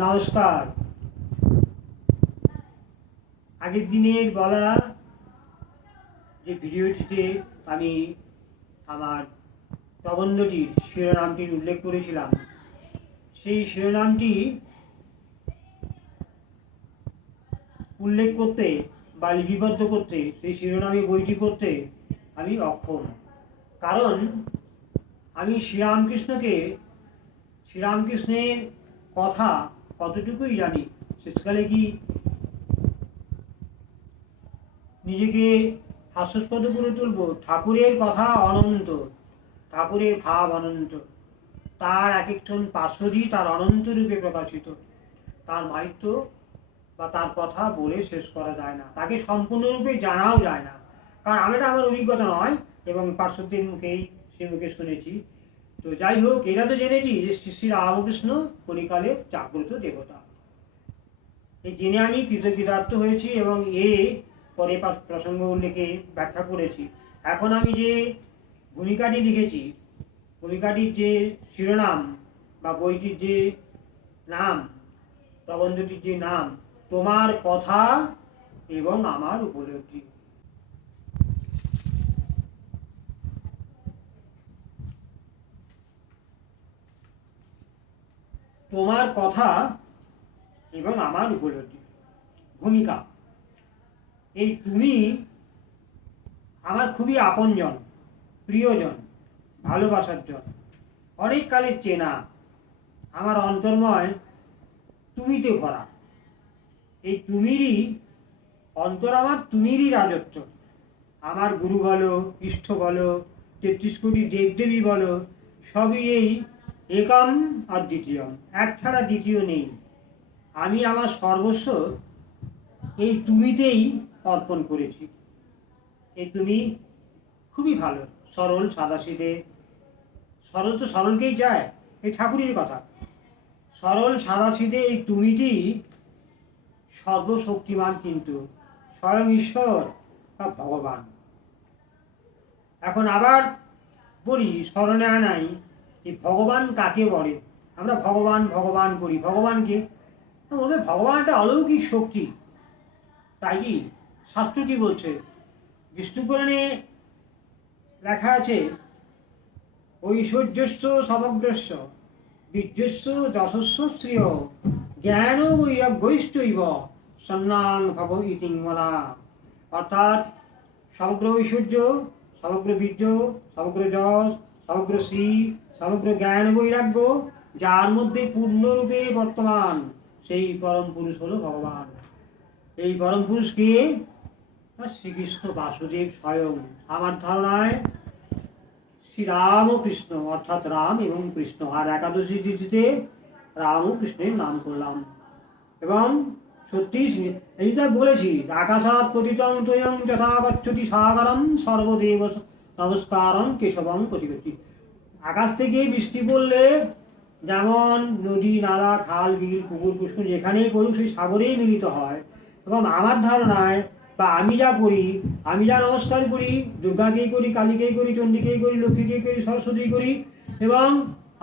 নমস্কার। আগের দিনের বলা যে ভিডিওটিতে আমি আমার প্রবন্ধটির শিরোনামটির উল্লেখ করেছিলাম। সেই শিরোনামটি উল্লেখ করতে বা লিপিবদ্ধ করতে, সেই শিরোনামে বইটি করতে আমি অক্ষম। কারণ আমি শ্রীরামকৃষ্ণকে, শ্রীরামকৃষ্ণের কথা কতটুকুই জানি শেষকালে কি নিজেকে হাস্যস্পদ করে তুলব? ঠাকুরের কথা অনন্ত, ঠাকুরের ভাব অনন্ত। তার এক একজন পার্শ্বদই তার অনন্ত রূপে প্রকাশিত। তার মাহিত্য বা তার কথা বলে শেষ করা যায় না। তাকে সম্পূর্ণরূপে জানাও যায় না। কারণ আমি আমার অভিজ্ঞতা নয়, এবং পার্শ্বদের মুখেই সে মুখে শুনেছি। তো যাই হোক, এটা তো জেনেছি যে শ্রী শ্রী রামকৃষ্ণ কলিকালে জাগ্রত দেবতা। এই জেনে আমি কৃতকৃতার্থ হয়েছি এবং এ পার- প্রসঙ্গ উল্লেখে ব্যাখ্যা করেছি। এখন আমি যে ভূমিকাটি লিখেছি, ভূমিকাটির যে শিরোনাম বা বইটির যে নাম, প্রবন্ধটির যে নাম, তোমার কথা এবং আমার উপলব্ধি। তোমার কথা এবং আমার উপলব্ধি। ভূমিকা। এই তুমি আমার খুবই আপনজন, প্রিয়জন, ভালোবাসার জন। অনেক কালের চেনা, আমার অন্তর্ময়, তুমিতে ভরা। এই তুমিরই, অন্তর আমার তুমিরই রাজত্ব। আমার গুরু বলো ইষ্ট বলো, তেত্রিশ কোটি দেবদেবী বলো, সবই এই একম আর দ্বিতীয়। এক ছাড়া দ্বিতীয় নেই। আমি আমার সর্বস্ব এই তুমিতেই অর্পণ করেছি। এই তুমি খুবই ভালো, সরল, সাদাসিধে। সরল তো সরলকেই যায় এই ঠাকুরের কথা। সরল, সাদাসিধে এই তুমিটি সর্বশক্তিমান কিন্তু, স্বয়ং ঈশ্বর বা ভগবান। এখন আবার বলি স্মরণে আনাই এই ভগবান কাকে বলে? আমরা ভগবান ভগবান করি। ভগবানকে বলবে ভগবান একটা অলৌকিক শক্তি। তাই কি? শাস্ত্র কি বলছে? বিষ্ণু পুরাণে লেখা আছে ঐশ্বর্যস্য সমগ্রস্য বীর্যস্য যশস্য শ্রেয় জ্ঞান বৈরাগ্যৈশ্চৈব সন্নাং ভগ ইতিংমনা অর্থাৎ সমগ্র ঐশ্বর্য, সমগ্র বীর্য, সমগ্র যশ সমগ্র শ্রী সমগ্র জ্ঞান বৈরাগ্য, যার মধ্যে পূর্ণরূপে বর্তমান, সেই পরম পুরুষ হলো ভগবান। এই পরম পুরুষকে শ্রীকৃষ্ণ বাসুদেব স্বয়ং আমার ধারণায় শ্রীরাম ও কৃষ্ণ অর্থাৎ রাম এবং কৃষ্ণ আর একাদশী তিথিতে রাম ও কৃষ্ণের নাম করলাম। এবং সত্যি এই তো বলেছি, আকাশাৎ পতিতং তয়ং যথা গচ্ছতি সাগরম সর্বদেব নমস্কারম কেশবম কটিগতি আকাশ থেকে বৃষ্টি পড়লে যেমন নদী, নালা, খাল, বিল, পুকুর, পুষ্কর যেখানেই পড়ুক সেই সাগরেই মিলিত হয়। এবং আমার ধারণায় বা আমি যা করি, আমি যা নমস্কার করি, দুর্গাকেই করি, কালীকেই করি, চণ্ডীকেই করি, লক্ষ্মীকেই করি সরস্বতী করি এবং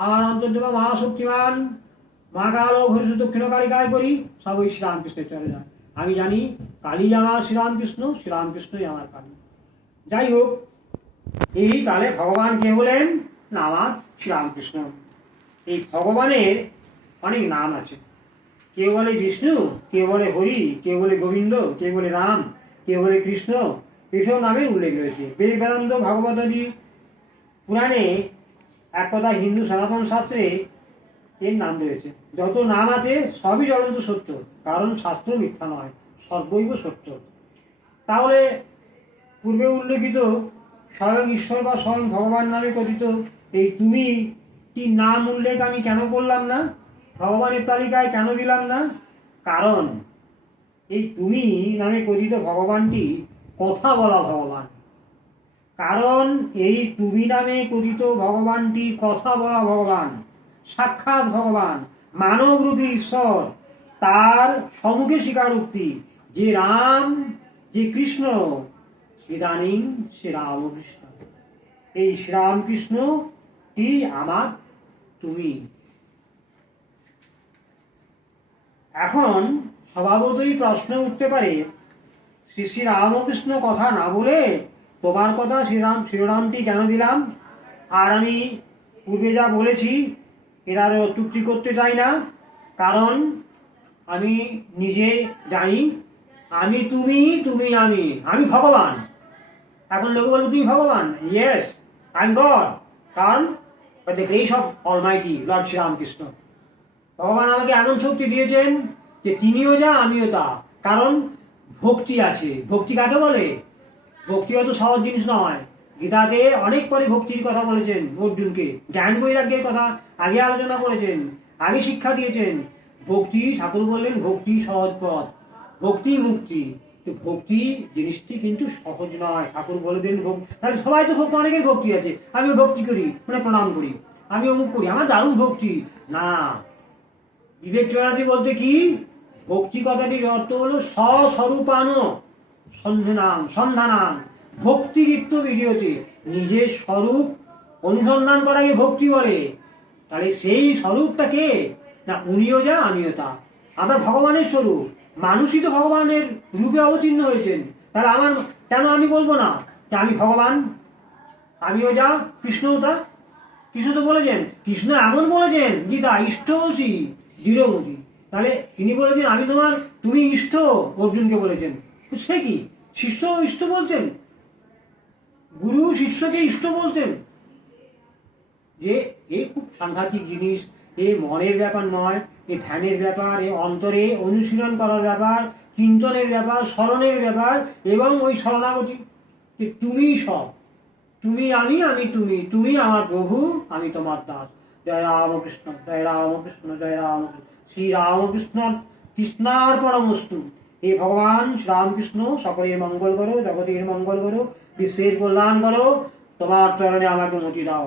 আমার অন্তর্দেবা মহাশক্তিমান মা কালো ঘরে দক্ষিণ কালিকায় করি সব ওই শ্রীরামকৃষ্ণের চলে যায় আমি জানি কালী আমার শ্রীরামকৃষ্ণ, শ্রীরামকৃষ্ণই আমার কালী। যাই হোক এই তাহলে ভগবান কে হলেন না আমার শ্রীরামকৃষ্ণ। এই ভগবানের অনেক নাম আছে। কেউ বলে বিষ্ণু? কেউ বলে হরি? কেউ বলে গোবিন্দ? কেউ বলে রাম? কেউ বলে কৃষ্ণ? এসব নামের উল্লেখ রয়েছে। বেদ বেদান্ত পুরাণে এক কথা হিন্দু সনাতন শাস্ত্রে এর নাম রয়েছে। যত নাম আছে, সবই জ্বলন্ত সত্য। কারণ শাস্ত্র মিথ্যা নয়, সর্বৈব সত্য। তাহলে পূর্বে উল্লেখিত স্বয়ং ঈশ্বর বা স্বয়ং ভগবান নামে কথিত। এই তুমি কি নাম উল্লেখ আমি কেন করলাম না? ভগবানের তালিকায় কেন দিলাম না? কারণ এই তুমি নামে কথিত ভগবানটি কথা বলা ভগবান। কারণ এই তুমি নামে কথিত ভগবানটি কথা বলা ভগবান, সাক্ষাৎ ভগবান, মানবরূপী ঈশ্বর, তার সম্মুখে স্বীকারোক্তি। যে রাম, যে কৃষ্ণ ইদানিং শ্রী রামকৃষ্ণ এই শ্রীরামকৃষ্ণটি আমার? তুমি। এখন স্বভাবতই প্রশ্ন উঠতে পারে, শ্রী শ্রী রামকৃষ্ণ কথা না বলে তোমার কথা শ্রীরাম শিরোনামটি কেন দিলাম? আর আমি পূর্বে যা বলেছি এটার অত্যুক্তি করতে চাই না। কারণ আমি নিজে জানি, আমি তুমি তুমি আমি আমি ভগবান। এখন লোক বলব, তুমি ভগবান? ইয়েস আই এম গড কারণ the grace of almighty Lord Sri Ramakrishna ভগবান আমাকে এমন শক্তি দিয়েছেন যে তিনিও যা, আমিও তা। কারণ ভক্তি আছে। ভক্তি কাকে বলে? ভক্তি অত সহজ জিনিস নয়। গীতাতে অনেক পরে ভক্তির কথা বলেছেন, অর্জুনকে। জ্ঞান বৈরাগ্যের কথা আগে আলোচনা করেছেন, আগে শিক্ষা দিয়েছেন। ভক্তি, ঠাকুর বললেন, ভক্তি সহজ পথ। ভক্তি মুক্তি। ভক্তি জিনিসটি কিন্তু সহজ নয়। ঠাকুর বলে দেন ভক্তি। তাহলে সবাই তো ভক্তি, অনেকের ভক্তি আছে। আমিও ভক্তি করি মানে প্রণাম করি, আমি অমুক করি, আমার দারুণ ভক্তি। না, বিবেক চৌরাতি বলতে কি? ভক্তি কথাটির অর্থ হলো স্বস্বরূপান, সন্ধানাম সন্ধানাম। ভক্তিরিক্ত ভিডিওতে নিজের স্বরূপ অনুসন্ধান করাকে ভক্তি বলে। তাহলে সেই স্বরূপটাকে না, উনিও যা, আমিও তা। আমরা ভগবানের স্বরূপ। মানুষই তো ভগবানের রূপে অবতীর্ণ হয়েছেন। তাহলে আমার কেন আমি বলব না? যে আমি ভগবান, আমিও যা, কৃষ্ণও তা। কৃষ্ণ তো বলেছেন, কৃষ্ণ এমন বলেছেন, গীতা ইষ্টসি, দৃঢ়মতি। তাহলে তিনি বলেছেন, আমি তোমার, তুমি ইষ্ট, অর্জুনকে বলেছেন। সে কি? শিষ্য ইষ্ট বলছেন? গুরু শিষ্যকে ইষ্ট বলতেন যে, এ খুব সাংঘাতিক জিনিস এ মনের ব্যাপার নয়, এ ধ্যানের ব্যাপার, এ অন্তরে অনুশীলন করার ব্যাপার, চিন্তনের ব্যাপার, স্মরণের ব্যাপার এবং ওই শরণাগতি যে তুমি সব, তুমি আমি আমি তুমি তুমি আমার প্রভু, আমি তোমার দাস। জয় রামকৃষ্ণ জয় রামকৃষ্ণ জয় রামকৃষ্ণ। শ্রী রামকৃষ্ণ কৃষ্ণার পরমস্তু হে ভগবান শ্রীরামকৃষ্ণ সকলের মঙ্গল করো, জগতের মঙ্গল করো, বিশ্বের কল্যাণ করো। তোমার চরণে আমাকে মতি দাও।